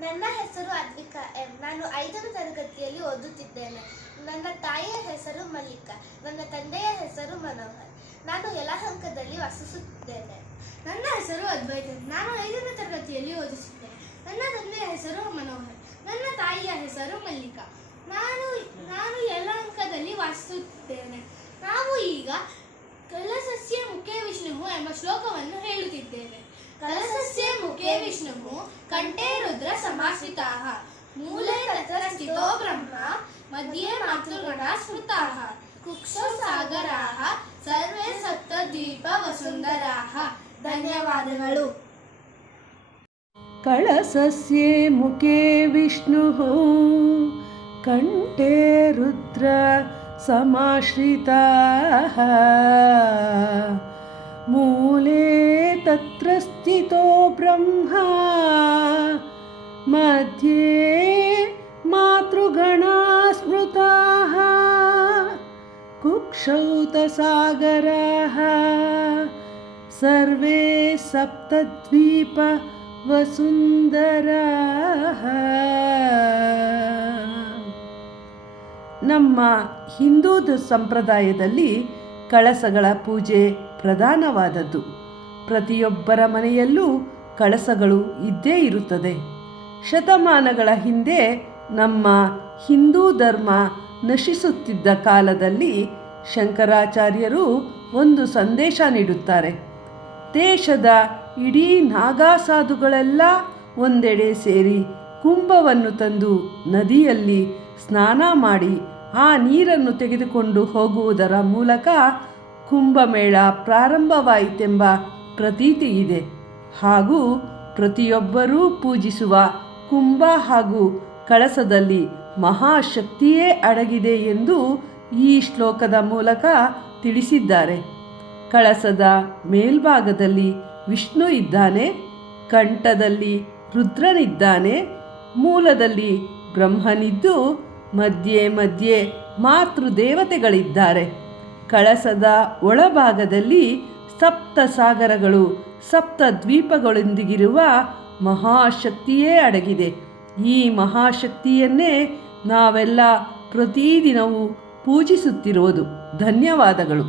ನನ್ನ ಹೆಸರು ಅದ್ವಿಕಾ ಎಂ. ನಾನು ಐದನೇ ತರಗತಿಯಲ್ಲಿ ಓದುತ್ತಿದ್ದೇನೆ. ನನ್ನ ತಾಯಿಯ ಹೆಸರು ಮಲ್ಲಿಕಾ. ನನ್ನ ತಂದೆಯ ಹೆಸರು ಮನೋಹರ್. ನಾನು ಯಲಹಂಕದಲ್ಲಿ ವಾಸಿಸುತ್ತಿದ್ದೇನೆ. ನನ್ನ ಹೆಸರು ಅದ್ವೈತ. ನಾನು ಐದನೇ ತರಗತಿಯಲ್ಲಿ ಓದಿಸುತ್ತೇನೆ. ನನ್ನ ತಂದೆಯ ಹೆಸರು ಮನೋಹರ್. ನನ್ನ ತಾಯಿಯ ಹೆಸರು ಮಲ್ಲಿಕಾ. ನಾನು ನಾನು ಯಲಹಂಕದಲ್ಲಿ ವಾಸಿಸುತ್ತಿದ್ದೇನೆ ನಾವು ಈಗ ಕಲಸಸ್ಯ ಮುಖೇ ವಿಷ್ಣು ಎಂಬ ಶ್ಲೋಕವನ್ನು ಹೇಳುತ್ತಿದ್ದೇವೆ ಕಲಸಸ್ಯ ಮುಖೇ ವಿಷ್ಣು ಕಂಠೇ ರುದ್ರ ಸಮಾಶ್ರಿತಾಃ ಮೂಲೆ ತತ್ರ ಸ್ಥಿತೋ ಬ್ರಹ್ಮ ಮಧ್ಯೆ ಮಾತೃಗಣ ಸ್ಮೃತಾಃ ಕುಕ್ಷೌ ಸಾಗರಾಃ ಸರ್ವೇ ಸಪ್ತದ್ವೀಪ ವಸುಂಧರಾಃ ಧನ್ಯವಾದಗಳು कळसस्ये मुखे विष्णुः कण्ठे रुद्र समाश्रिताः स्थितो ब्रह्मा मध्ये मातृगणा स्मृताः कुक्षौतसागराः सर्वे सप्तद्वीप ವಸುಂದರಾಹ ನಮ್ಮ ಹಿಂದೂ ದ- ಸಂಪ್ರದಾಯದಲ್ಲಿ ಕಳಸಗಳ ಪೂಜೆ ಪ್ರಧಾನವಾದದ್ದು ಪ್ರತಿಯೊಬ್ಬರ ಮನೆಯಲ್ಲೂ ಕಳಸಗಳು ಇದ್ದೇ ಇರುತ್ತದೆ. ಶತಮಾನಗಳ ಹಿಂದೆ ನಮ್ಮ ಹಿಂದೂ ಧರ್ಮ ನಶಿಸುತ್ತಿದ್ದ ಕಾಲದಲ್ಲಿ ಶಂಕರಾಚಾರ್ಯರು ಒಂದು ಸಂದೇಶ ನೀಡುತ್ತಾರೆ. ದೇಶದ ಇಡೀ ನಾಗಾ ಸಾಧುಗಳೆಲ್ಲ ಒಂದೆಡೆ ಸೇರಿ ಕುಂಭವನ್ನು ತಂದು ನದಿಯಲ್ಲಿ ಸ್ನಾನ ಮಾಡಿ ಆ ನೀರನ್ನು ತೆಗೆದುಕೊಂಡು ಹೋಗುವುದರ ಮೂಲಕ ಕುಂಭಮೇಳ ಪ್ರಾರಂಭವಾಯಿತೆಂಬ ಪ್ರತೀತಿ ಇದೆ. ಹಾಗೂ ಪ್ರತಿಯೊಬ್ಬರೂ ಪೂಜಿಸುವ ಕುಂಭ ಹಾಗೂ ಕಳಸದಲ್ಲಿ ಮಹಾಶಕ್ತಿಯೇ ಅಡಗಿದೆ ಎಂದು ಈ ಶ್ಲೋಕದ ಮೂಲಕ ತಿಳಿಸಿದ್ದಾರೆ. ಕಳಸದ ಮೇಲ್ಭಾಗದಲ್ಲಿ ವಿಷ್ಣು ಇದ್ದಾನೆ, ಕಂಠದಲ್ಲಿ ರುದ್ರನಿದ್ದಾನೆ, ಮೂಲದಲ್ಲಿ ಬ್ರಹ್ಮನಿದ್ದು ಮಧ್ಯೆ ಮಧ್ಯೆ ಮಾತೃದೇವತೆಗಳಿದ್ದಾರೆ. ಕಳಸದ ಒಳಭಾಗದಲ್ಲಿ ಸಪ್ತ ಸಾಗರಗಳು ಸಪ್ತ ದ್ವೀಪಗಳೊಂದಿಗಿರುವ ಮಹಾಶಕ್ತಿಯೇ ಅಡಗಿದೆ. ಈ ಮಹಾಶಕ್ತಿಯನ್ನೇ ನಾವೆಲ್ಲ ಪ್ರತಿದಿನವೂ ಪೂಜಿಸುತ್ತಿರುವುದು ಧನ್ಯವಾದಗಳು.